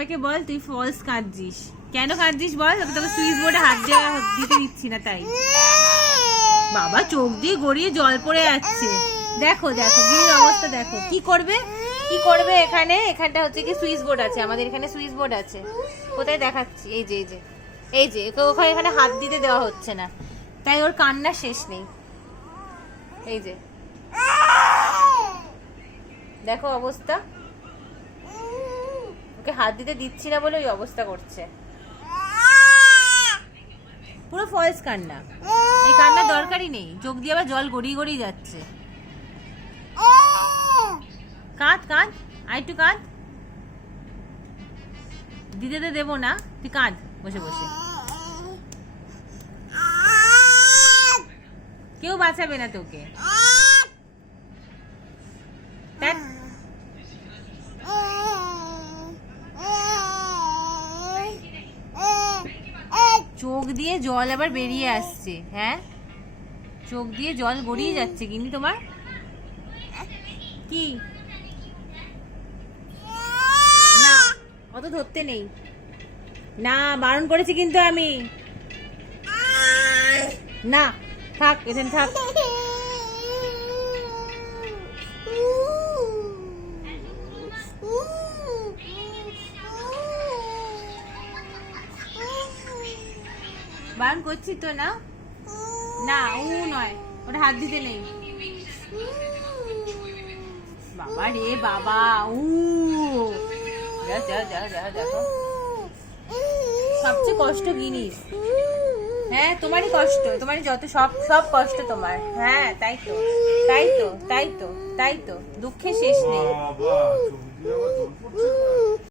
সবাইকে বল তুই ফলস কাঁদছিস। কেন কাঁদছিস বল? তোকে সুইচ বোর্ডে হাত দিতে দিচ্ছি না তাই। বাবা চোখ দিয়ে গড়িয়ে জল পড়ে যাচ্ছে। দেখো দেখো গিনির অবস্থা দেখো। কি করবে কি করবে এখানে? এখানটা হচ্ছে কি সুইচ বোর্ড আছে, আমাদের এখানে সুইচ বোর্ড আছে। কোথায় দেখাচ্ছি? এই যে এই যে এই যে ওখানে এখানে হাত দিতে দেওয়া হচ্ছে না, তাই ওর কান্না শেষ নেই। এই যে দেখো অবস্থা, ওকে হাত দিতে দিচ্ছি না বলে ওই অবস্থা করছে। পুরো ফলস কান্না। এই কান্না দরকারই নেই, চোখ দিয়ে আবার জল গড়িয়ে গড়িয়ে যাচ্ছে। কাঁদ কাঁদ, আর একটু কাঁদ। দিতে তো দেবো না, তুই কাঁদ বসে বসে। কেউ বাঁচাবে না তোকে। চোখ দিয়ে জল আবার বেরিয়ে আসছে। হ্যাঁ, চোখ দিয়ে জল গড়িয়ে যাচ্ছে। কিন্তু তোমার কি না, অত ধরতে নেই না, বারণ করেছি কিন্তু আমি। না থাক, এখানে থাক। বারণ করছি তো না, না ও নয়, ওটা হাত দিতে নেই। বাবা রে বাবা, যা যা যা যা দেখো। সবচেয়ে কষ্ট গিনিস। হ্যাঁ তোমারই কষ্ট, তোমারই যত সব সব কষ্ট তোমার। হ্যাঁ তাই তো তাই তো তাই তো তাই তো, দুঃখে শেষ নেই।